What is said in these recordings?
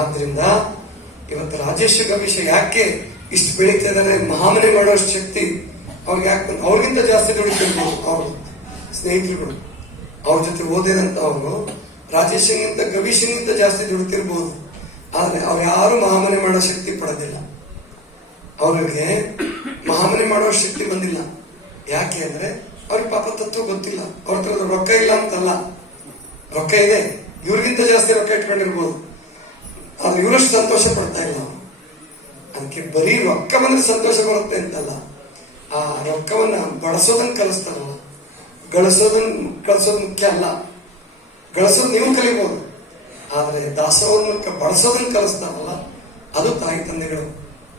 ಆದ್ರಿಂದ ಇವತ್ತು ರಾಜೇಶ್ ಗವೀಶ್ ಯಾಕೆ ಇಷ್ಟು ಬೆಳೀತಾ ಇದ್ದಾರೆ, ಮಹಾಮನೆ ಮಾಡೋಷ್ಟು ಶಕ್ತಿ ಅವ್ರಿಗೆ ಯಾಕೆ, ಅವ್ರಿಗಿಂತ ಜಾಸ್ತಿ ದುಡಿತಿರ್ಬೋದು ಅವ್ರ ಸ್ನೇಹಿತರುಗಳು, ಅವ್ರ ಜೊತೆ ಓದಿದಂತ ಅವರು ರಾಜೇಶ್ಗಿಂತ ಗವೀಶ್ಗಿಂತ ಜಾಸ್ತಿ ದುಡಿತಿರ್ಬೋದು. ಆದ್ರೆ ಅವ್ರು ಯಾರು ಮಹಾಮನೆ ಮಾಡೋ ಶಕ್ತಿ ಪಡೆದಿಲ್ಲ. ಅವ್ರಿಗೆ ಮಹಾಮನೆ ಮಾಡೋ ಶಕ್ತಿ ಬಂದಿಲ್ಲ. ಯಾಕೆ ಅಂದ್ರೆ ಅವ್ರಿಗೆ ಪಾಪ ತತ್ವ ಗೊತ್ತಿಲ್ಲ. ಅವ್ರ ಹತ್ರ ರೊಕ್ಕ ಇಲ್ಲ ಅಂತಲ್ಲ, ರೊಕ್ಕ ಇದೆ, ಇವ್ರಿಗಿಂತ ಜಾಸ್ತಿ ರೊಕ್ಕ ಇಟ್ಕೊಂಡಿರ್ಬೋದು, ಆದ್ರೆ ಇವರಷ್ಟು ಸಂತೋಷ ಪಡ್ತಾ ಇಲ್ಲ ಅವರು. ಅದಕ್ಕೆ ಬರೀ ರೊಕ್ಕ ಬಂದ್ರೆ ಸಂತೋಷ ಬರುತ್ತೆ ಅಂತಲ್ಲ, ಆ ರೊಕ್ಕವನ್ನ ಬಳಸೋದನ್ನ ಕಲಿಸ್ತಾರಲ್ಲ, ಕಳಿಸೋದು ಮುಖ್ಯ ಅಲ್ಲ. ಗಳಿಸೋದು ನೀವು ಕಲಿಬಹುದು, ಆದ್ರೆ ದಾಸೋಹವನ್ನು ಬಳಸೋದನ್ನ ಕಲಿಸ್ತಾರಲ್ಲ, ಅದು ತಾಯಿ ತಂದೆಗಳು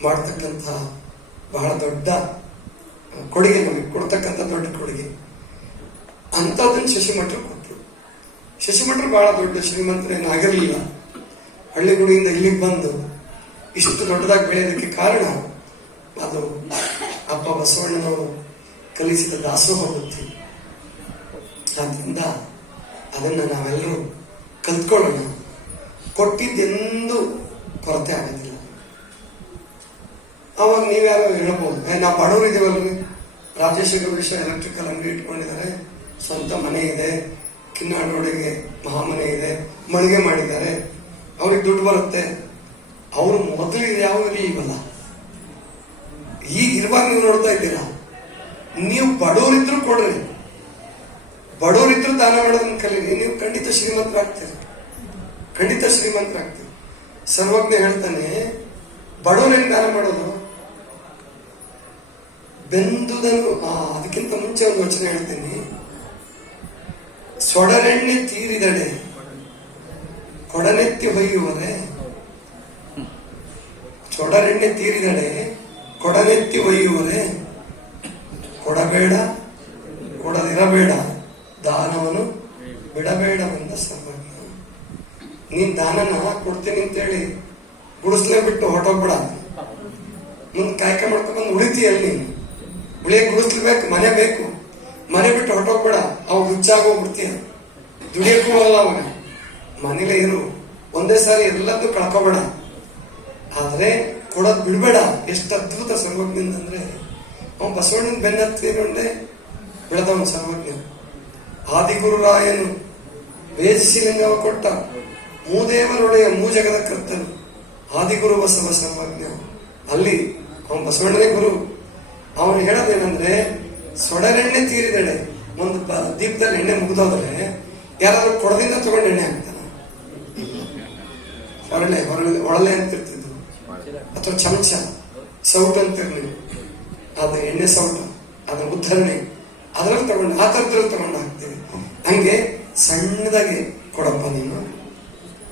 ಮಾಡ್ತಕ್ಕಂಥ ಬಹಳ ದೊಡ್ಡ ಕೊಡುಗೆ, ನಮಗೆ ಕೊಡ್ತಕ್ಕಂಥ ದೊಡ್ಡ ಕೊಡುಗೆ. ಅಂತದನ್ನ ಶಶಿಮಠರು ಕೊಟ್ಟರು. ಶಶಿಮಠರು ಬಹಳ ದೊಡ್ಡ ಶ್ರೀಮಂತರೇನಾಗಿರ್ಲಿಲ್ಲ. ಹಳ್ಳಿಗುಡಿಯಿಂದ ಇಲ್ಲಿಗೆ ಬಂದು ಇಷ್ಟು ದೊಡ್ಡದಾಗಿ ಬೆಳೆಯೋದಕ್ಕೆ ಕಾರಣ ಅದು ಅಪ್ಪ ಬಸವಣ್ಣನವರು ಕಲಿಸಿದ ದಾಸೋಹ ಬುದ್ಧಿ. ಆದ್ರಿಂದ ಅದನ್ನ ನಾವೆಲ್ಲರೂ ಕಲ್ತ್ಕೊಳ್ಳೋಣ. ಕೊಟ್ಟಿದ್ದೆಂದು ಕೊರತೆ ಆಗೋದಿಲ್ಲ. ಅವಾಗ ನೀವ್ಯಾರೋ ಹೇಳ್ಬೋದು, ನಾವು ಬಡವರು ಇದೀವಲ್ರಿ, ರಾಜೇಶ್ ಗವೀಶ್ ಎಲೆಕ್ಟ್ರಿಕಲ್ ಅಂಗಡಿ ಇಟ್ಕೊಂಡಿದ್ದಾರೆ, ಸ್ವಂತ ಮನೆ ಇದೆ, ಕಿನ್ನಾಡ್ ರೋಡಿಗೆ ಮಹಾಮನೆ ಇದೆ, ಮಳಿಗೆ ಮಾಡಿದ್ದಾರೆ, ಅವ್ರಿಗೆ ದುಡ್ಡು ಬರುತ್ತೆ. ಅವ್ರು ಮೊದಲು ಯಾವ ಇವಲ್ಲ, ಈಗ ಇರುವಾಗ ನೀವು ನೋಡ್ತಾ ಇದ್ದೀರಾ. ನೀವು ಬಡವರಿದ್ರು ಕೊಡ್ರಿ, ಬಡವರಿದ್ರು ದಾನ ಮಾಡೋದನ್ನ ಕಲೀರಿ, ನೀವು ಖಂಡಿತ ಶ್ರೀಮಂತರಾಗ್ತೀರಿ, ಖಂಡಿತ ಶ್ರೀಮಂತರಾಗ್ತೀರಿ. ಸರ್ವಜ್ಞ ಹೇಳ್ತಾನೆ, ಬಡವರೇನು ದಾನ ಮಾಡೋದು, ಬೆಂದುದನ್ನು. ಅದಕ್ಕಿಂತ ಮುಂಚೆ ಒಂದು ವಚನ ಹೇಳ್ತೀನಿ. ಸೊಡರೆಣ್ಣೆ ತೀರಿದಡೆ ಕೊಡನೆತ್ತಿ ಹೊಯ್ಯುವರೆ, ಸೊಡರೆಣ್ಣೆ ತೀರಿದಡೆ ಕೊಡನೆತ್ತಿ ಒಯ್ಯುವರೆ, ಕೊಡಬೇಡ ಕೊಡದಿರಬೇಡ ದಾನವನ್ನು ಬಿಡಬೇಡವೆಂದ ಸರ್ವಜ್ಞ. ನೀನ್ ದಾನನ ಕೊಡ್ತೀನಿ ಅಂತೇಳಿ ಗುಡಿಸ್ಲೇ ಬಿಟ್ಟು ಹೊರಟೋಗ್ಬಿಡ. ಮುಂದೆ ಕಾಯ್ಕ ಮಾಡ್ಕೊಂಡ್ಬಂದು ಉಳಿತೀಯಲ್ಲಿ ನೀನು, ಉಳಿಯಕ್ಕೆ ಗುಡಿಸ್ಲೇಬೇಕು, ಮನೆ ಬೇಕು, ಮನೆ ಬಿಟ್ಟು ಹೊರಟೋಗ್ಬೇಡ. ಅವ್ ಹುಚ್ಚಾಗೋಗ್ಬಿಡ್ತೀಯ, ದುಡಿಯಕ್ಕೂ ಅಲ್ಲ ಅವಾಗ. ಮನೇಲೇ ಇರು, ಒಂದೇ ಸಾರಿ ಎಲ್ಲದೂ ಕಳ್ಕೋಬೇಡ, ಆದ್ರೆ ಕೊಡೋದ್ ಬಿಡ್ಬೇಡ. ಎಷ್ಟು ಅದ್ಭುತ ಸರ್ವಜ್ಞ ಅಂದ್ರೆ, ಅವನ್ ಬಸವಣ್ಣನ ಬೆನ್ನತ್ತಿಕೊಂಡೆ ಬೆಳೆದವನು ಸರ್ವಜ್ಞ. ಆದಿಗುರುರಾಯನು ವೇದಿಸಿ ಲಿಂಗವ ಕೊಟ್ಟ ಮೂದೇವನೊಡೆಯ ಮೂಜಗದ ಕರ್ತನು ಆದಿಗುರು ಬಸವ ಸರ್ವಜ್ಞ. ಅಲ್ಲಿ ಅವನ್ ಬಸವಣ್ಣನೇ ಗುರು. ಅವನು ಹೇಳೋದೇನಂದ್ರೆ, ಸೊಡರೆಣ್ಣೆ ತೀರಿದೆಡೆ, ಒಂದು ದೀಪದಲ್ಲಿ ಎಣ್ಣೆ ಮುಗಿದೋದ್ರೆ ಯಾರಾದ್ರೂ ಕೊಡದಿಂದ ತಗೊಂಡು ಎಣ್ಣೆ ಹಾಕ್ತಾನ? ಹೊರಳೆ ಅಂತಿರ್ತಿದ್ರು, ಅಥವಾ ಚಮಚ, ಸೌಟ್ ಅಂತಿರ್ ನೀವು, ಅದು ಎಣ್ಣೆ ಸೌಟ, ಅದ್ರ ಉದ್ಧರಣೆ, ಅದ್ರಲ್ಲಿ ತಗೊಂಡು ಆ ಥರದ್ರಲ್ಲಿ ತಗೊಂಡು ಹಾಕ್ತೀವಿ. ಹಂಗೆ ಸಣ್ಣದಾಗಿ ಕೊಡಪ್ಪ, ನೀನು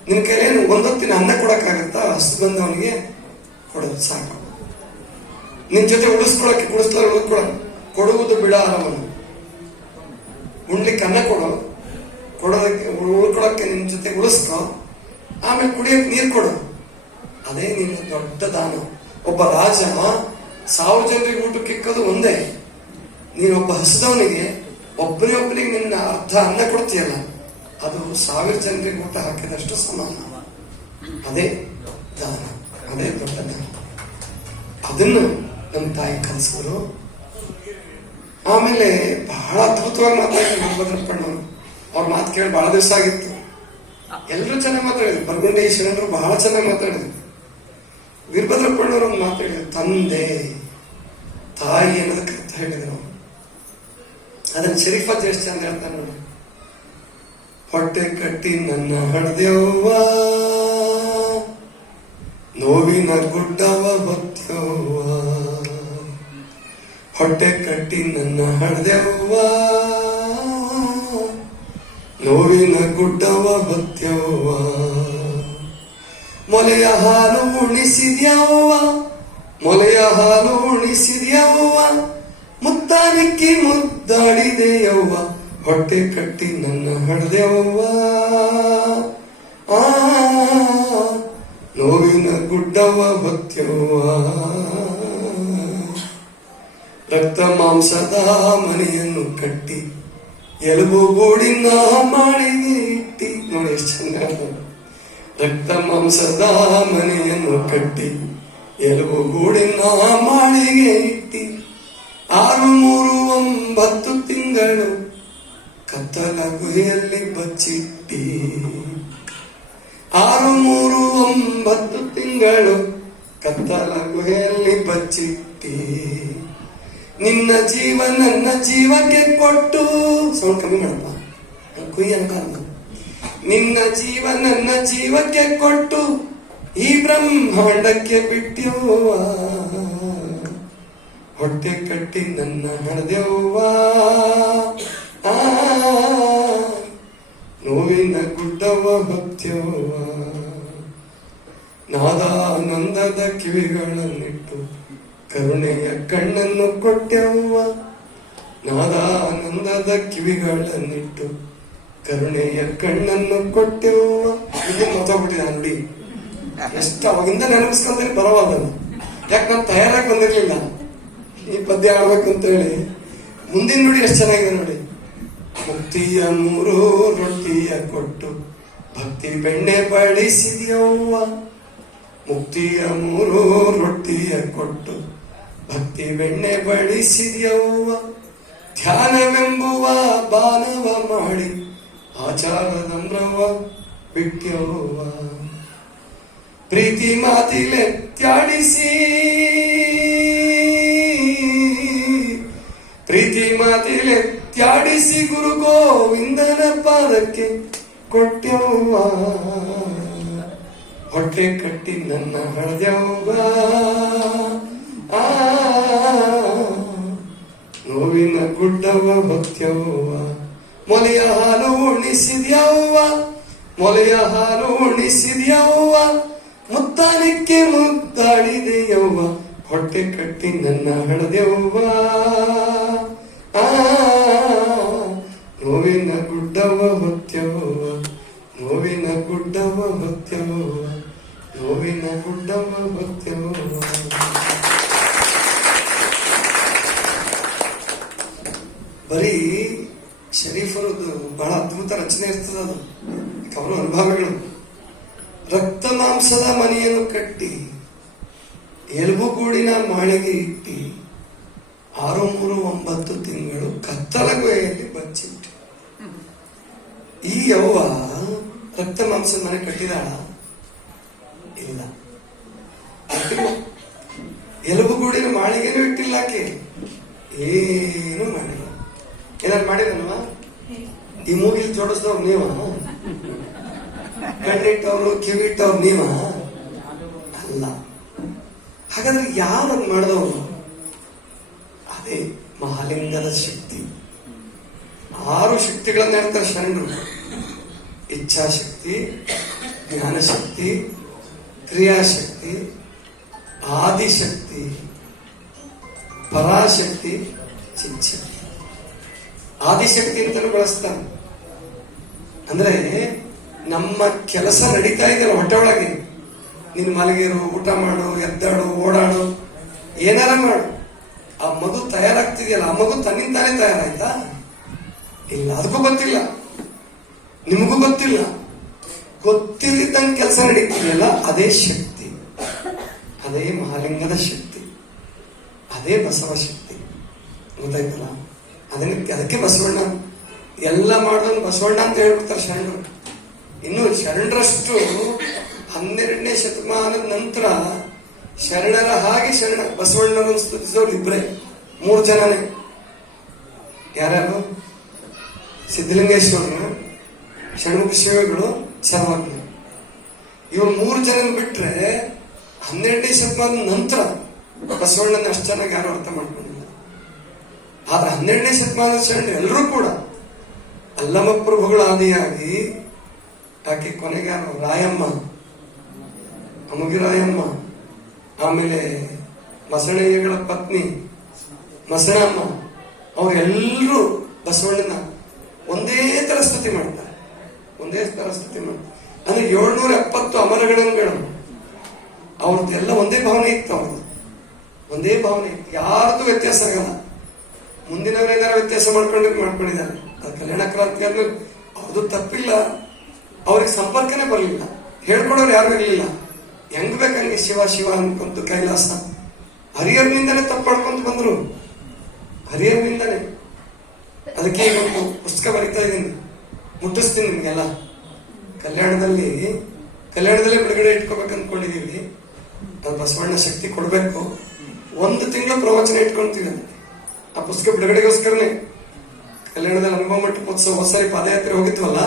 ನಿನ್ ಕೈಲೇನು ಒಂದೊತ್ತಿನ ಅನ್ನ ಕೊಡಕ್ಕಾಗತ್ತಾ? ಅಷ್ಟು ಬಂದವನಿಗೆ ಕೊಡೋದು ಸಾಕು. ನಿನ್ ಜೊತೆ ಉಳಿಸ್ಕೊಳಕ್ಕೆ ಗುಡಿಸ್ಲಾರ ಕೊಡುವುದು ಬಿಡಾರವನು. ಉಣ್ಲಿಕ್ಕೆ ಅನ್ನ ಕೊಡೋದಕ್ಕೆ ಉಳ್ಕೊಳಕ್ಕೆ ನಿನ್ ಜೊತೆ ಉಳಿಸ್ಕೊ, ಆಮೇಲೆ ಕುಡಿಯಕ್ಕೆ ನೀರು ಕೊಡು. ಅದೇ ನಿನ್ನ ದೊಡ್ಡ ದಾನ. ಒಬ್ಬ ರಾಜ 1000 ಜನರಿಗೆ ಊಟಕ್ಕೆ ಇಕ್ಕೋದು ಒಂದೇ. ನೀನೊಬ್ಬ ಹಸಿದವನಿಗೆ ಒಬ್ಬನಿಗೆ ನಿನ್ನ ಅರ್ಧ ಅನ್ನ ಕೊಡ್ತೀಯಲ್ಲ, ಅದು 1000 ಜನರಿಗೆ ಊಟ ಹಾಕಿದಷ್ಟು ಸಮಾನ. ಅದೇ ದಾನ, ಅದೇ ದೊಡ್ಡ ದಾನ. ಅದನ್ನು ನಮ್ಮ ತಾಯಿ ಕಲಿಸಿದ್ರು. ಆಮೇಲೆ ಬಹಳ ಅದ್ಭುತವಾಗಿ ಮಾತಾಡಿದ್ರು ವೀರಭದ್ರಪ್ಪಣ್ಣವರು. ಅವ್ರ ಮಾತು ಕೇಳಿ ಬಹಳ ದಿವಸ ಆಗಿತ್ತು. ಎಲ್ಲರೂ ಚೆನ್ನಾಗಿ ಮಾತಾಡಿದ್ರು, ಬರ್ಗುಂಡೆ ಶರಣರು ಬಹಳ ಚೆನ್ನಾಗಿ ಮಾತಾಡಿದ್ರು. ವೀರಭದ್ರಪ್ಪಣ್ಣವರು ಒಂದು ಮಾತಾಡಿದ್ರು, ತಂದೆ ತಾಯಿ ಅನ್ನೋದಕ್ಕೆ ಅರ್ಥ ಹೇಳಿದ್ರು. ಅದನ್ನ ಶರೀಫತ್ ಎಷ್ಟು ಚಂದ ಹೇಳ್ತಾನೆ ನೋಡಿ. ಹೊಟ್ಟೆ ಕಟ್ಟಿ ನನ್ನ ಹಣದೆವ್ವ, ನೋವಿನ ಗುಡ್ಡವ ಹೊತ್ಯವ್ವ, ಹೊಟ್ಟೆ ಕಟ್ಟಿ ನನ್ನ ಹಣದೆವ್ವ, ನೋವಿನ ಗುಡ್ಡವ ಹೊತ್ಯವ್ವ, ಮೊಲೆಯ ಹಾಲು ಉಣಿಸಿದ್ಯವ್ವ, ಮೊಲೆಯ ಹಾಲು ಉಣಿಸಿದ್ಯವ್ವ, ಮುತ್ತಾನಿಕ್ಕಿ ಮುದ್ದಾಡಿದೆಯವ್ವ, ಹೊಟ್ಟೆ ಕಟ್ಟಿ ನನ್ನ ಹಣದೆವ್ವ, ನೋವಿನ ಗುಡ್ಡವ ಹೊತ್ಯವ್ವ, ರಕ್ತ ಮಾಂಸದ ಮನೆಯನ್ನು ಕಟ್ಟಿ ಎಲುಬು ಗೂಡಿನ ಮಾಳಿಗೆ ಇಟ್ಟಿ. ನೋಡಿ ಎಷ್ಟು ಚಂದ. ರಕ್ತ ಮಾಂಸದ ಮನೆಯನ್ನು ಕಟ್ಟಿ ಎಲುಬು ಗೂಡಿನ ಮಾಳಿಗೆ ಇಟ್ಟಿ 6 3 9 ತಿಂಗಳು ಕತ್ತಲ ಗುಹೆಯಲ್ಲಿ ಬಚ್ಚಿಟ್ಟಿ 6 3 9 ತಿಂಗಳು ಕತ್ತಲ ಗುಹೆಯಲ್ಲಿ ಬಚ್ಚಿಟ್ಟಿ ನಿನ್ನ ಜೀವ ನನ್ನ ಜೀವಕ್ಕೆ ಕೊಟ್ಟು ಸೌಂಡ್ ಕಮ್ಮಿ ಮಾಡಪ್ಪ ಕುಯ್ಯ ಅನ್ಕಲ್ಲ ನಿನ್ನ ಜೀವ ನನ್ನ ಜೀವಕ್ಕೆ ಕೊಟ್ಟು ಈ ಬ್ರಹ್ಮಾಂಡಕ್ಕೆ ಬಿಟ್ಟೆವ್ವ ಹೊಟ್ಟೆ ಕಟ್ಟಿ ನನ್ನ ಹಣದೆವ್ವ ನೋವಿನ ಗುಡ್ಡವ ಹೊತ್ಯವ್ವ ನಾದಾನಂದದ ಕಿವಿಗಳನ್ನಿಟ್ಟು ಕರುಣೆಯ ಕಣ್ಣನ್ನು ಕೊಟ್ಟೆವ್ವ ನಾದಾನಂದದ ಕಿವಿಗಳನ್ನಿಟ್ಟು ಕರುಣೆಯ ಕಣ್ಣನ್ನು ಕೊಟ್ಟೆವ್ವ ಇದು ಮತ್ತೋಗ್ಬಿಟ್ಟಿದೆ ನೋಡಿ ಎಷ್ಟು ಅವಾಗಿಂದ ನೆನಪಿಸ್ಕೊಂತೀನಿ ಬರವಾದಲ್ಲ ಯಾಕೆ ನಾನು ತಯಾರಾಗಿ ಬಂದಿರ್ಲಿಲ್ಲ ಈ ಪದ್ಯ ಆಡ್ಬೇಕು ಅಂತ ಹೇಳಿ ಮುಂದಿನ ನುಡಿ ಎಷ್ಟು ಚೆನ್ನಾಗಿದೆ ನೋಡಿ ಮುಕ್ತಿಯ 3 ರೊಟ್ಟಿಯ ಕೊಟ್ಟು ಭಕ್ತಿ ಬೆಣ್ಣೆ ಬಡಿಸಿದ್ಯವ್ವ ಮುಕ್ತಿಯ 3 ರೊಟ್ಟಿಯ ಕೊಟ್ಟು ಭಕ್ತಿ ಬೆಣ್ಣೆ ಬಡಿಸಿದ್ಯವ್ವ ಧ್ಯಾನವೆಂಬುವ ಬಾನವ ಮಾಡಿ ಆಚಾರದಮ್ರವ ಬಿಟ್ಯವ್ವ ಪ್ರೀತಿ ಮಾತಿಲೆ ತ್ಯಾಡಿಸಿ ಪ್ರೀತಿ ಮಾತಿಲೆ ತ್ಯಾಡಿಸಿ ಗುರು ಗೋವಿಂದನ ಪಾದಕ್ಕೆ ಕೊಟ್ಟೆವ್ವ ಹೊಟ್ಟೆ ಕಟ್ಟಿ ನನ್ನ ಹಳದೆವ್ವ ನೋವಿನ ಗುಡ್ಡವ ಭಕ್ತ್ಯವ್ವ ಮೊಲೆಯ ಹಾಲು ಉಣಿಸಿದ್ಯವ್ವ ಮೊಲೆಯ ಹಾಲು ಉಣಿಸಿದ್ಯವ್ವ ಮುತ್ತಾನಿಕ್ಕೆ ಮುದ್ದಾಡಿದೆಯವ್ವ ಹೊಟ್ಟೆ ಕಟ್ಟಿ ನನ್ನ ಹಳದೆವ್ವ ನೋವಿನ ಗುಡ್ಡವ ಭಕ್ತ್ಯವ್ವ ನೋವಿನ ಗುಡ್ಡವ ಭಕ್ತ್ಯವ್ವ ನೋವಿನ ಗುಡ್ಡವ ಭಕ್ತ್ಯವ್ವ ಬರೀ ಶರೀಫರದ್ದು ಬಹಳ ಅದ್ಭುತ ರಚನೆ ಇರ್ತದೆ ಅದು ಅವರ ಅನುಭವಗಳು ರಕ್ತ ಮಾಂಸದ ಮನೆಯನ್ನು ಕಟ್ಟಿ ಎಲುಬುಗೂಡಿನ ಮಾಳಿಗೆ ಇಟ್ಟಿ 6 3 9 ತಿಂಗಳು ಕತ್ತಲ ಗುಹೆಯಲ್ಲಿ ಬಚ್ಚಿಟ್ಟು ಈ ಯವ್ವ ರಕ್ತ ಮಾಂಸದ ಮನೆ ಕಟ್ಟಿದಾಳ ಇಲ್ಲ ಎಲುಬುಗೂಡಿನ ಮಾಳಿಗೆನೂ ಇಟ್ಟಿಲ್ಲ ಆಕೆ ಏನು ಮಾಡಿಲ್ಲ ಏನಾದ್ರು ಮಾಡಿದಲ್ವಾ ಈ ಮೂಗಿಲ್ ಜೋಡಿಸಿದವ್ರು ನೀವ ಕಣ್ಣಿಟ್ಟವ್ರು ಕಿವಿಟ್ಟವ್ರು ನೀವ ಅಲ್ಲ ಹಾಗಾದ್ರೆ ಯಾರು ಮಾಡಿದವರು ಅದೇ ಮಹಾಲಿಂಗದ ಶಕ್ತಿ 6 ಶಕ್ತಿಗಳನ್ನ ಹೇಳ್ತಾರೆ ಶರಣರು ಇಚ್ಛಾಶಕ್ತಿ ಜ್ಞಾನಶಕ್ತಿ ಕ್ರಿಯಾಶಕ್ತಿ ಆದಿಶಕ್ತಿ ಪರಾಶಕ್ತಿ ಚಿಚ್ಛಕ್ತಿ ಆದಿಶಕ್ತಿ ಅಂತಲೂ ಬಳಸ್ತಾನೆ ಅಂದ್ರೆ ನಮ್ಮ ಕೆಲಸ ನಡೀತಾ ಇದೆಯಲ್ಲ ಹೊಟ್ಟೆ ಒಳಗೆ ನೀನು ಮಲಗಿರು ಊಟ ಮಾಡು ಎದ್ದಾಡು ಓಡಾಡು ಏನಾರ ಮಾಡು ಆ ಮಗು ತಯಾರಾಗ್ತಿದೆಯಲ್ಲ ಆ ಮಗು ತನ್ನಿಂದಾನೇ ತಯಾರಾಯ್ತಾ ಇಲ್ಲ ಅದಕ್ಕೂ ಗೊತ್ತಿಲ್ಲ ನಿಮಗೂ ಗೊತ್ತಿಲ್ಲ ಗೊತ್ತಿಲ್ಲದಂಗೆ ಕೆಲಸ ನಡೀತಿದೆಯಲ್ಲ ಅದೇ ಶಕ್ತಿ ಅದೇ ಮಹಾಲಿಂಗದ ಶಕ್ತಿ ಅದೇ ಬಸವ ಶಕ್ತಿ ಗೊತ್ತಾಯ್ತಲ್ಲ ಅದಕ್ಕೆ ಬಸವಣ್ಣ ಎಲ್ಲ ಮಾಡೋದು ಬಸವಣ್ಣ ಅಂತ ಹೇಳ್ಬಿಡ್ತಾರೆ ಶರಣರು ಇನ್ನು ಶರಣರಷ್ಟು 12ನೇ ಶತಮಾನದ ನಂತರ ಶರಣರ ಹಾಗೆ ಶರಣ ಬಸವಣ್ಣರನ್ನು ಸ್ತುತಿಸೋರು ಇಬ್ರೇ 3 ಜನನೇ ಯಾರ್ಯಾರು ಸಿದ್ಧಲಿಂಗೇಶ್ವರನು ಷಣ್ಮುಖ ಶಿವಗಳು ಸರ್ವಜ್ಞ ಇವ್ರು 3 ಜನ ಬಿಟ್ರೆ 12ನೇ ಶತಮಾನದ ನಂತರ ಬಸವಣ್ಣನ ಅಷ್ಟು ಚೆನ್ನಾಗಿ ಯಾರು ಅರ್ಥ ಮಾಡ್ಕೊಂಡಿಲ್ಲ ಆದ್ರೆ 12ನೇ ಶತಮಾನದ ಶರಣರು ಎಲ್ಲರೂ ಕೂಡ ಅಲ್ಲಮ ಪ್ರಭುಗಳ ಆದಿಯಾಗಿ ಆಕೆ ಕೊನೆಗೆ ಯಾರು ರಾಯಮ್ಮ ಅಮುಗಿರಾಯಮ್ಮ ಆಮೇಲೆ ಮಸಣಯ್ಯಗಳ ಪತ್ನಿ ಮಸಣಮ್ಮ ಅವರೆಲ್ಲರೂ ಬಸವಣ್ಣನ ಒಂದೇ ತರ ಸ್ತುತಿ ಮಾಡ್ತಾರೆ ಅಂದ್ರೆ 770 ಅಮರಗಳನ್ನು ಅವ್ರದ್ದೆಲ್ಲ ಒಂದೇ ಭಾವನೆ ಇತ್ತು ಒಂದೇ ಭಾವನೆ ಇತ್ತು ಯಾರ್ದು ವ್ಯತ್ಯಾಸ ಆಗಲ್ಲ ಮುಂದಿನವರೇನಾರ ವ್ಯತ್ಯಾಸ ಮಾಡ್ಕೊಂಡಿದ್ದಾರೆ ಅದು ಕಲ್ಯಾಣ ಕ್ರಾಂತಿ ಆದ್ಮೇಲೆ ಅವ್ರದ್ದು ತಪ್ಪಿಲ್ಲ ಅವ್ರಿಗೆ ಸಂಪರ್ಕನೇ ಬರಲಿಲ್ಲ ಹೇಳ್ಕೊಡೋರು ಯಾರು ಇರಲಿಲ್ಲ. ಹೆಂಗ್ ಬೇಕಂಗೆ ಶಿವ ಶಿವ ಅನ್ಕೊಂತ ಕೈಲಾಸ ಹರಿಹರನಿಂದನೇ ತಪ್ಪಾಡ್ಕೊಂತ ಬಂದ್ರು, ಹರಿಹರನಿಂದನೇ. ಅದಕ್ಕೆ ಈಗ ಒಂದು ಪುಸ್ತಕ ಬರೀತಾ ಇದ್ದೀನಿ, ಮುಟ್ಟಿಸ್ತೀನಿ ನಿಮ್ಗೆಲ್ಲ. ಕಲ್ಯಾಣದಲ್ಲೇ ಬಿಡುಗಡೆ ಇಟ್ಕೋಬೇಕು ಅಂದ್ಕೊಂಡಿದೀವಿ. ಅದು ಬಸವಣ್ಣ ಶಕ್ತಿ ಕೊಡ್ಬೇಕು. 1 ತಿಂಗಳು ಪ್ರವಚನ ಇಟ್ಕೊಂತೀವಿ ಆ ಪುಸ್ತಕ ಬಿಡುಗಡೆಗೋಸ್ಕರನೇ. ಕಲ್ಯಾಣದಲ್ಲಿ ಅನುಭವ ಮಂಟಪೋತ್ಸವ ಹೋದ ಸಾರಿ ಪಾದಯಾತ್ರೆ ಹೋಗಿದ್ವಲ್ಲ,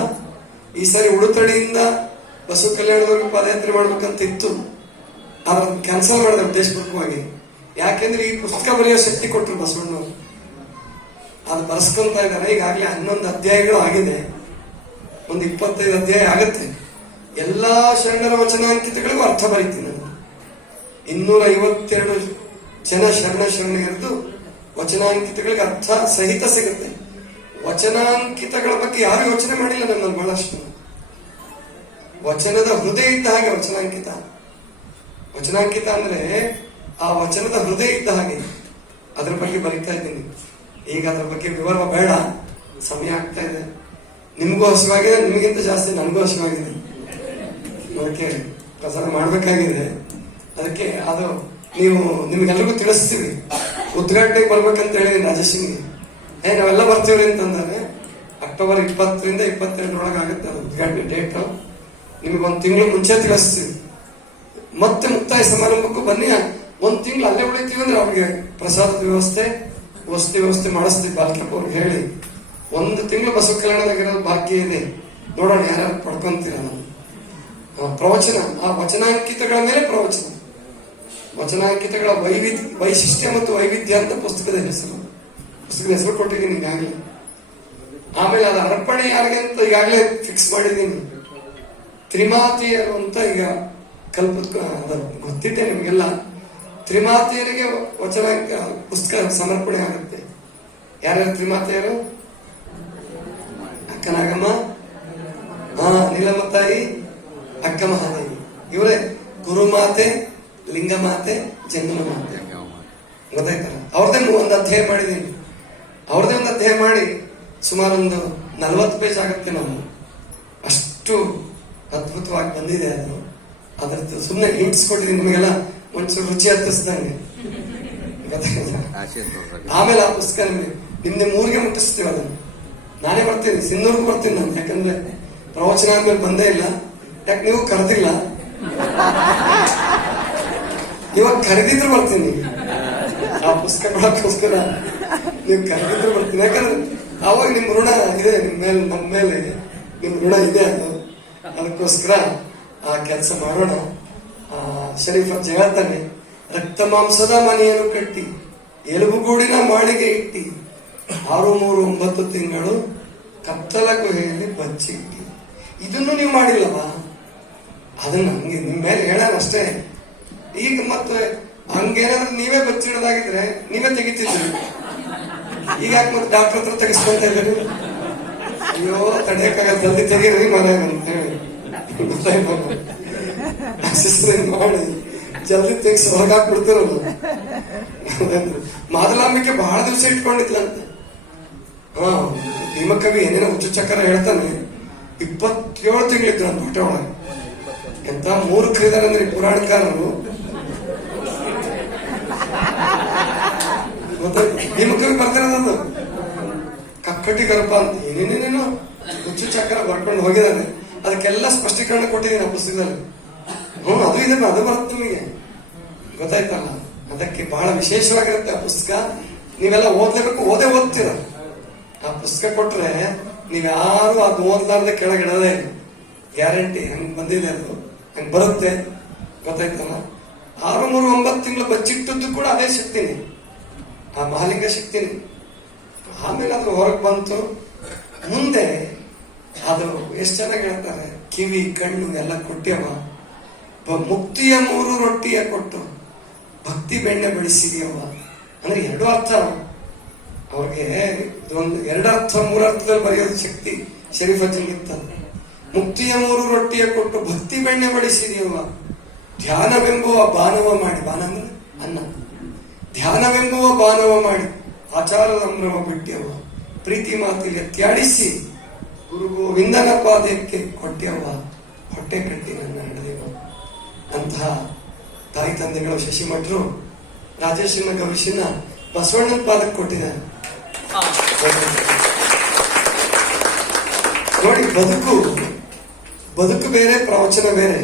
ಈ ಸಾರಿ ಉಡುತಡಿಯಿಂದ ಬಸವ ಕಲ್ಯಾಣದವರೆಗೂ ಪಾದಯಾತ್ರೆ ಮಾಡ್ಬೇಕಂತ ಇತ್ತು. ಆದ್ರೆ ಕ್ಯಾನ್ಸಲ್ ಮಾಡಿದೆ ಉದ್ದೇಶಪೂರ್ವಕವಾಗಿ. ಯಾಕೆಂದ್ರೆ ಈ ಪುಸ್ತಕ ಬರೆಯೋ ಶಕ್ತಿ ಕೊಟ್ಟರು ಬಸವಣ್ಣವರು. ಅದು ಬರ್ಸ್ಕೊಂತ ಇದ್ದಾರೆ. ಈಗಾಗಲೇ 11 ಅಧ್ಯಾಯಗಳು ಆಗಿದೆ, ಒಂದು 25 ಅಧ್ಯಾಯ ಆಗತ್ತೆ. ಎಲ್ಲಾ ಶರಣರ ವಚನಾಂಕಿತಗಳಿಗೂ ಅರ್ಥ ಬರೀತೀನಿ ನಾನು. 252 ಜನ ಶರಣರಿದ್ದು ವಚನಾಂಕಿತಗಳಿಗೆ ಅರ್ಥ ಸಹಿತ ಸಿಗುತ್ತೆ. ವಚನಾಂಕಿತಗಳ ಬಗ್ಗೆ ಯಾರು ಯೋಚನೆ ಮಾಡಿಲ್ಲ ನನ್ನಲ್ಲಿ ಬಹಳಷ್ಟು. ವಚನದ ಹೃದಯ ಇದ್ದ ಹಾಗೆ ವಚನಾಂಕಿತ ಅಂದ್ರೆ ಆ ವಚನದ ಹೃದಯ ಇದ್ದ ಹಾಗೆ. ಅದ್ರ ಬಗ್ಗೆ ಬರೀತಾ ಇದ್ದೀನಿ. ಈಗ ಅದ್ರ ಬಗ್ಗೆ ವಿವರ ಬೇಡ, ಸಮಯ ಆಗ್ತಾ ಇದೆ. ನಿಮ್ಗೂ ಹಸಿವಾಗಿದೆ, ನಿಮಗಿಂತ ಜಾಸ್ತಿ ನನಗೂ ಹಸಿವಾಗಿದೆ. ಅದಕ್ಕೆ ಪ್ರಸಾರ ಮಾಡ್ಬೇಕಾಗಿದೆ. ಅದಕ್ಕೆ ಅದು ನಿಮ್ಗೆಲ್ರಿಗೂ ತಿಳಿಸ್ತೀವಿ. ಉದ್ಘಾಟನೆಗೆ ಬರ್ಬೇಕಂತ ಹೇಳಿದೀನಿ ರಾಜೇಶನ್ಗೆ. ನಾವೆಲ್ಲ ಬರ್ತೀವ್ರಿ ಅಂತಂದ್ರೆ ಅಕ್ಟೋಬರ್ 20ರಿಂದ 22 ಆಗುತ್ತೆ ಅದು ಉದ್ಘಾಟನೆ ಡೇಟ್. ನಿಮ್ಗೆ 1 ತಿಂಗಳು ಮುಂಚೆ ತಿಳಿಸ್ತೀವಿ. ಮತ್ತೆ ಮುಕ್ತಾಯ ಸಮಾರಂಭಕ್ಕೂ ಬನ್ನಿ. 1 ತಿಂಗಳು ಅಲ್ಲೇ ಉಳಿತೀವಿ ಅಂದ್ರೆ ಅವ್ರಿಗೆ ಪ್ರಸಾದದ ವ್ಯವಸ್ಥೆ, ವಸತಿ ವ್ಯವಸ್ಥೆ ಮಾಡಿಸ್ತೀವಿ. ಬಾಲ್ಕಪ್ಪ ಅವ್ರಿಗೆ ಹೇಳಿ 1 ತಿಂಗಳು ಬಸವ ಕಲ್ಯಾಣದಾಗಿರೋ ಭಾಗ್ಯ ಇದೆ. ನೋಡೋಣ ಯಾರ್ಯಾರು ಪಡ್ಕೊಂತೀರ. ಪ್ರವಚನ, ಆ ವಚನಾಂಕಿತಗಳ ಮೇಲೆ ಪ್ರವಚನ, ವಚನಾಂಕಿತಗಳ ವೈಶಿಷ್ಟ್ಯ ಮತ್ತು ವೈವಿಧ್ಯ ಅಂತ ಪುಸ್ತಕದ ಹೆಸರು ಕೊಟ್ಟಿದ್ದೀನಿ ಈಗಾಗಲೇ. ಆಮೇಲೆ ಅದು ಅರ್ಪಣೆ ಯಾರಿಗೆ ಅಂತ ಈಗಾಗಲೇ ಫಿಕ್ಸ್ ಮಾಡಿದ್ದೀನಿ. ತ್ರಿಮಾತೆಯರು ಅಂತ ಈಗ ಗೊತ್ತಿದೆ ನಿಮ್ಗೆಲ್ಲ. ತ್ರಿಮಾತೆಯರಿಗೆ ವಚನಾಂಕ ಪುಸ್ತಕ ಸಮರ್ಪಣೆ ಆಗುತ್ತೆ. ಯಾರ್ಯಾರು ತ್ರಿಮಾತೆಯರು? ಅಕ್ಕನಾಗಮ್ಮ, ನೀಲಮ್ಮ ತಾಯಿ, ಅಕ್ಕ ಮಹಾದೇವಿ. ಇವರೇ ಗುರುಮಾತೆ, ಲಿಂಗಮಾತೆ, ಜಂಗಮ ಮಾತೆ. ಗೊತ್ತಾಯ್ತಾರ? ಅವ್ರದೇ ಒಂದು ಅಧ್ಯಾಯ ಮಾಡಿದ್ದೀನಿ. ಅವ್ರದೇ ಒಂದು ಅಧ್ಯಾಯ ಮಾಡಿ ಸುಮಾರು ಒಂದು 40 ಪೇಜ್ ಆಗುತ್ತೆ. ನಾನು ಅಷ್ಟು ಅದ್ಭುತವಾಗಿ ಬಂದಿದೆ ಅದು. ಅದ್ರದ್ದು ಸುಮ್ಮನೆ ಹಿಂಟ್ಸ್ ಕೊಟ್ಟಿದ್ದೀನಿ ನಿಮಗೆಲ್ಲ, ಒಂಚೂರು ರುಚಿ ಹತ್ತಿಸ್ದಂಗೆ. ಆಮೇಲೆ ಆ ಪುಸ್ತಕ ನಿಮ್ದೆ 3ಗೆ ಮುಟ್ಟಿಸ್ತೀವಿ ಅದನ್ನು. ನಾನೇ ಬರ್ತೀನಿ, ಸಿನ್ನೂರ್ಗೂ ಬರ್ತೀನಿ ನಾನು. ಯಾಕಂದ್ರೆ ಪ್ರವಚನ ಆದ್ಮೇಲೆ ಬಂದೇ ಇಲ್ಲ. ಯಾಕೆ ನೀವು ಕರೆದಿಲ್ಲ? ಇವಾಗ ಕರೆದಿದ್ರು ಬರ್ತೀನಿ. ಆ ಪುಸ್ತಕ ಕೊಡೋಕ್ಕೋಸ್ಕರ ನೀವು ಕರೆದಿದ್ರು ಬರ್ತೀನಿ. ಯಾಕಂದ್ರೆ ಅವಾಗ ನಿಮ್ ಋಣ ಇದೆ ನಮ್ಮ ಮೇಲೆ ನಿಮ್ ಋಣ ಇದೆ. ಅದಕ್ಕೋಸ್ಕರ ಆ ಕೆಲಸ ಮಾಡೋಣ. ಶರೀಫ್ ಹೇಳ್ತಾನೆ, ರಕ್ತ ಮಾಂಸದ ಮನೆಯನ್ನು ಕಟ್ಟಿ ಎಲುಬುಗೂಡಿನ ಮಾಳಿಗೆ ಇಟ್ಟಿ 6, 3, 9 ತಿಂಗಳು ಕತ್ತಲ ಗುಹೆಯಲ್ಲಿ ಬಚ್ಚಿಟ್ಟಿ. ಇದನ್ನು ನೀವು ಮಾಡಿಲ್ಲವಾ? ಅದನ್ನ ಹಂಗೆ ನಿಮ್ ಮೇಲೆ ಹೇಳೋಣ ಅಷ್ಟೇ. ಈಗ ಮತ್ತೆ ಹಂಗೇನಾದ್ರೂ ನೀವೇ ಬಚ್ಚಿಡೋದಾಗಿದ್ರೆ ನೀವೇ ತೆಗಿತಿದ್ರಿ. ಈಗ ಯಾಕೆ ಮತ್ತೆ ಡಾಕ್ಟರ್ ಹತ್ರ ತೆಗಿಸ್ಕೊಂತ ಇದ್ದೀರಿ? ಅಯ್ಯೋ ತಡೆಯಕ್ಕಾಗ ಜಲ್ದಿ ತೆಗೀರಿ ಮನೆ ಅಂತ ಹೇಳಿ ಮಾಡಿ ಜಲ್ದಿ ತೆಗಿಸಿ ಹೊರಗಾಕ್ಬಿಡ್ತಿರಲ್ಲ. ಮಾದಲಾಂಬಿಕೆ ಬಹಳ ದಿವಸ ಇಟ್ಕೊಂಡಿದ್ಲಂತೆ. ಭೀಮಕವಿ ಏನೇನೋ ಹುಚ್ಚು ಚಕ್ರ ಹೇಳ್ತಾನೆ. 27 ತಿಂಗಳಿದ್ರು ಅಂತ ಹೊಟ್ಟೆ ಒಳಗೆ. ಎಂತ ಮೂರ್ಖರಿದಾರಂದ್ರೆ ಪುರಾಣಕಾರರು. ಭೀಮಕವಿ ಬರ್ತಿರೋದು ಕಕ್ಕಟಿ ಗರ್ಭ ಅಂತ ಏನೇನೇನೇನೋ ಹುಚ್ಚು ಚಕ್ರ ಬರ್ಕೊಂಡು ಹೋಗಿದ್ದಾನೆ. ಅದಕ್ಕೆಲ್ಲ ಸ್ಪಷ್ಟೀಕರಣ ಕೊಟ್ಟಿದ್ದೀನಿ ಆ ಪುಸ್ತಕದಲ್ಲಿ. ಅದು ಇದೆ, ಅದು ಬರುತ್ತೆ ನಿಮಗೆ, ಗೊತ್ತಾಯ್ತಲ್ಲ. ಅದಕ್ಕೆ ಬಹಳ ವಿಶೇಷವಾಗಿರುತ್ತೆ ಆ ಪುಸ್ತಕ. ನೀವೆಲ್ಲ ಓದ್ಲೇಬೇಕು, ಓದ್ತೀರ. ಆ ಪುಸ್ತಕ ಕೊಟ್ರೆ ನೀವ್ಯಾರು ಅದು ಓದ್ಲಾರ್ದೆ ಕೆಳಗಿಡೋದೇ ಗ್ಯಾರಂಟಿ. ಹಂಗ್ ಬಂದಿದೆ, ಅದು ಹಂಗ್ ಬರುತ್ತೆ, ಗೊತ್ತಾಯ್ತಲ್ಲ. 6, 3, 9 ತಿಂಗಳು ಬಚ್ಚಿಟ್ಟದ್ದು ಕೂಡ ಅದೇ ಶಕ್ತಿನಿ, ಆ ಮಹಾಲಿಂಗ ಶಕ್ತಿನಿ. ಆಮೇಲೆ ಅದು ಹೊರಗೆ ಬಂತು. ಮುಂದೆ ಅದು ಎಷ್ಟು ಚೆನ್ನಾಗಿ ಹೇಳ್ತಾರೆ, ಕಿವಿ ಕಣ್ಣು ಎಲ್ಲ ಕೊಟ್ಟ್ಯವ, ಮುಕ್ತಿಯ 3 ರೊಟ್ಟಿಯ ಕೊಟ್ಟು ಭಕ್ತಿ ಬೆಣ್ಣೆ ಬೆಳೆಸಿದ್ಯವ. ಅಂದ್ರೆ 2 ಅರ್ಥ ಅವ್ರಿಗೆ. ಒಂದು 2 ಅರ್ಥ 3 ಅರ್ಥದಲ್ಲಿ ಬರೆಯೋದು ಶಕ್ತಿ ಶರೀಫಜ್ಜನಿಗಿತ್ತ. ಮುಕ್ತಿಯ 3 ರೊಟ್ಟಿಯ ಕೊಟ್ಟು ಭಕ್ತಿ ಬೆಣ್ಣೆ ಬಡಿಸಿದೆಯವ. ಧ್ಯಾನವೆಂಬುವ ಬಾನವ ಮಾಡಿ, ಬಾನ ಅಂದ್ರೆ ಅನ್ನ, ಧ್ಯಾನವೆಂಬುವ ಬಾನವ ಮಾಡಿ ಆಚಾರದ ಸಂಭ್ರಮ ಬಿಟ್ಟ್ಯವ. ಪ್ರೀತಿ ಮಾತಿಗೆ ತ್ಯಾಡಿಸಿ ಗುರು ಗೋವಿಂದನ ಪಾದಕ್ಕೆ ಕೊಟ್ಟ್ಯವ. ಹೊಟ್ಟೆ ಕಟ್ಟಿ ನನ್ನ ಹಿಡಿದೇನು ಅಂತಹ ತಾಯಿ ತಂದೆಗಳು ಶಶಿಮಠರು ರಾಜೇಶನ ಗವಿಶಿನ ಬಸವಣ್ಣನ ಪಾದಕ್ಕೆ ಕೊಟ್ಟಿದ್ದಾರೆ. ನೋಡಿ, ಬದುಕು ಬೇರೆ, ಪ್ರವಚನ ಬೇರೆ.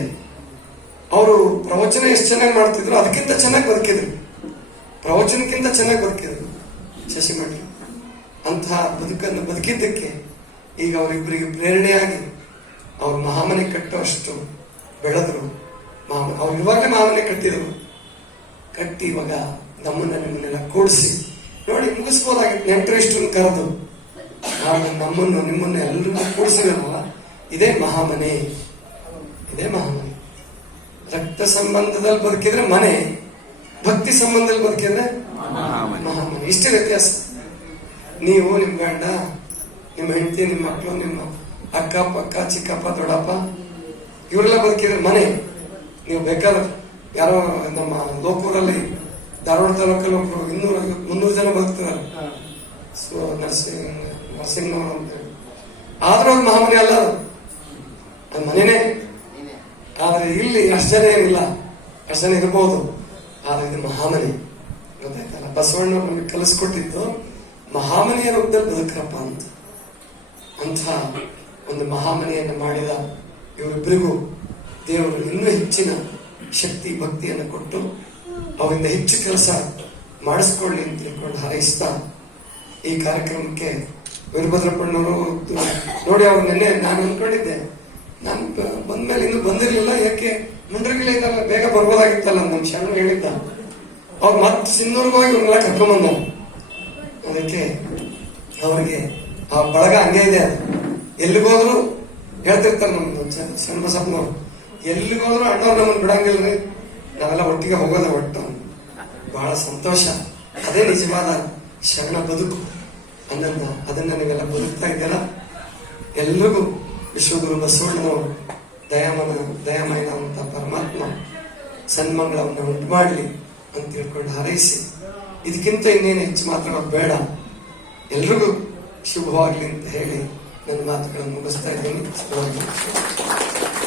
ಅವರು ಪ್ರವಚನ ಎಷ್ಟು ಚೆನ್ನಾಗಿ ಮಾಡ್ತಿದ್ರು, ಅದಕ್ಕಿಂತ ಚೆನ್ನಾಗಿ ಬದುಕಿದ್ರು, ಪ್ರವಚನಕ್ಕಿಂತ ಚೆನ್ನಾಗಿ ಬದುಕಿದ್ರು ಶಶಿಮಠರು. ಅಂತಹ ಬದುಕನ್ನು ಬದುಕಿದ್ದಕ್ಕೆ ಈಗ ಅವರಿಬ್ಬರಿಗೆ ಪ್ರೇರಣೆಯಾಗಿ ಅವ್ರ ಮಹಾಮನೆ ಕಟ್ಟುವಷ್ಟು ಬೆಳೆದ್ರು. ಅವ್ರು ಇವಾಗಲೇ ಮಹಾಮನೆ ಕಟ್ಟಿ ಇವಾಗ ನಿಮ್ಮನ್ನೆಲ್ಲ ಕೂಡಿಸಿ ನೋಡಿ ಮುಗಿಸ್ಬೋದಾಗಿತ್ತು. ನೆಂಟರಿಷ್ಟನ್ನು ಕರೆದು ನಿಮ್ಮನ್ನ ಎಲ್ಲರೂ ಕೂಡಿಸಿದ್ರಲ್ಲ, ಇದೇ ಮಹಾಮನೆ. ರಕ್ತ ಸಂಬಂಧದಲ್ಲಿ ಬದುಕಿದ್ರೆ ಮನೆ, ಭಕ್ತಿ ಸಂಬಂಧದಲ್ಲಿ ಬದುಕಿದ್ರೆ ಮಹಾಮನೆ. ಇಷ್ಟೇ ವ್ಯತ್ಯಾಸ. ನೀವು, ನಿಮ್ ಗಂಡ, ನಿಮ್ಮ ಹೆಂಡತಿ, ನಿಮ್ಮ ಮಕ್ಕಳು, ನಿಮ್ಮ ಅಕ್ಕ ಪಕ್ಕ, ಚಿಕ್ಕಪ್ಪ, ದೊಡ್ಡಪ್ಪ ಇವರೆಲ್ಲ ಬದುಕಿದ್ರೆ ಮನೆ. ನೀವು ಬೇಕಾದ್ರೆ ಯಾರೋ ನಮ್ಮ ಲೋಕೂರಲ್ಲಿ ಧಾರವಾಡ ತಾಲೂಕಲ್ಲಿ ಒಬ್ರು 200-300 ಜನ ಬದುಕ್ತಾರೆ, ನರಸಿಂಹನವರು ಅಂತ. ಆದ್ರೂ ಅದು ಮಹಾಮನೆ ಅಲ್ಲ, ಅದು ಮನೆನೇ. ಆದ್ರೆ ಇಲ್ಲಿ ಅಷ್ಟು ಜನ ಏನಿಲ್ಲ, ಅಷ್ಟು ಜನ ಇರ್ಬೋದು, ಆದ್ರೆ ಇದು ಮಹಾಮನೆ. ಗೊತ್ತಾಯ್ತಲ್ಲ, ಬಸವಣ್ಣ ನಮಗೆ ಕಲಿಸ್ಕೊಟ್ಟಿದ್ದು ಮಹಾಮನೆಯ ರೂಪದಲ್ಲಿ ಬದುಕಪ್ಪ ಅಂತ. ಅಂಥ ಒಂದು ಮಹಾಮನೆಯನ್ನು ಮಾಡಿದ ಇವರಿಬ್ಬರಿಗೂ ದೇವರು ಇನ್ನೂ ಹೆಚ್ಚಿನ ಶಕ್ತಿ, ಭಕ್ತಿಯನ್ನು ಕೊಟ್ಟು ಅವರಿಂದ ಹೆಚ್ಚು ಕೆಲಸ ಮಾಡಿಸ್ಕೊಳ್ಳಿ ಅಂತ ತಿಳ್ಕೊಂಡು ಹಾರೈಸ್ತಾ ಈ ಕಾರ್ಯಕ್ರಮಕ್ಕೆ ವೀರಭದ್ರಪ್ಪಣ್ಣವರು ನೋಡಿ, ಅವ್ರು ನೆನ್ನೆ ನಾನು ಅನ್ಕೊಂಡಿದ್ದೆ, ನಾನು ಬಂದ್ಮೇಲೆ ಇನ್ನೂ ಬಂದಿರ್ಲಿಲ್ಲ, ಯಾಕೆ ಮುಂಡ್ರಿಗಿಲ್ಲ ಇದೆಲ್ಲ ಬೇಗ ಬರ್ಬೋದಾಗಿತ್ತಲ್ಲ ನಮ್ಮ ಶರಣ ಹೇಳಿದ್ದ. ಅವ್ರು ಮತ್ತೆ ಸಿನ್ನೂರ್ಗೆ ಹೋಗಿ ಇವ್ರನ್ನೆಲ್ಲ ಕರ್ಕೊಂಡ್ಬಂದ. ಅದಕ್ಕೆ ಅವ್ರಿಗೆ ಆ ಬಳಗ ಹಂಗೆ ಇದೆ. ಅದು ಎಲ್ಲಿಗೋದ್ರು ಹೇಳ್ತಿರ್ತಾರೆ ನಮ್ದು ಶರಣಬಸಪ್ಪನವ್ರು, ಎಲ್ಲಿಗೋದ್ರು ಅಣ್ಣವ್ರು ನಮ್ಮನ್ನು ಬಿಡಂಗಿಲ್ರಿ, ನಾವೆಲ್ಲ ಒಟ್ಟಿಗೆ ಹೋಗೋದ ಒಟ್ಟು. ಬಹಳ ಸಂತೋಷ. ಅದೇ ನಿಜವಾದ ಶರಣ ಬದುಕು. ಅದನ್ನ ನೀವೆಲ್ಲ ಬದುಕ್ತಾ ಇದ್ದೀರ. ಎಲ್ರಿಗೂ ವಿಶ್ವಗುರು ಬಸವಣ್ಣನವರು ದಯಾಮಯನ ಅಂತ ಪರಮಾತ್ಮ ಸನ್ಮಂಗಳವನ್ನು ಉಂಟು ಮಾಡಲಿ ಅಂತ ತಿಳ್ಕೊಂಡು ಹಾರೈಸಿ, ಇದಕ್ಕಿಂತ ಇನ್ನೇನು ಹೆಚ್ಚು ಮಾತಾಡೋದು ಬೇಡ, ಎಲ್ರಿಗೂ ಶುಭವಾಗ್ಲಿ ಅಂತ ಹೇಳಿ ನನ್ನ ಮಾತುಗಳನ್ನು ಮುಗಿಸ್ತಾ ಇದ್ದೀನಿ.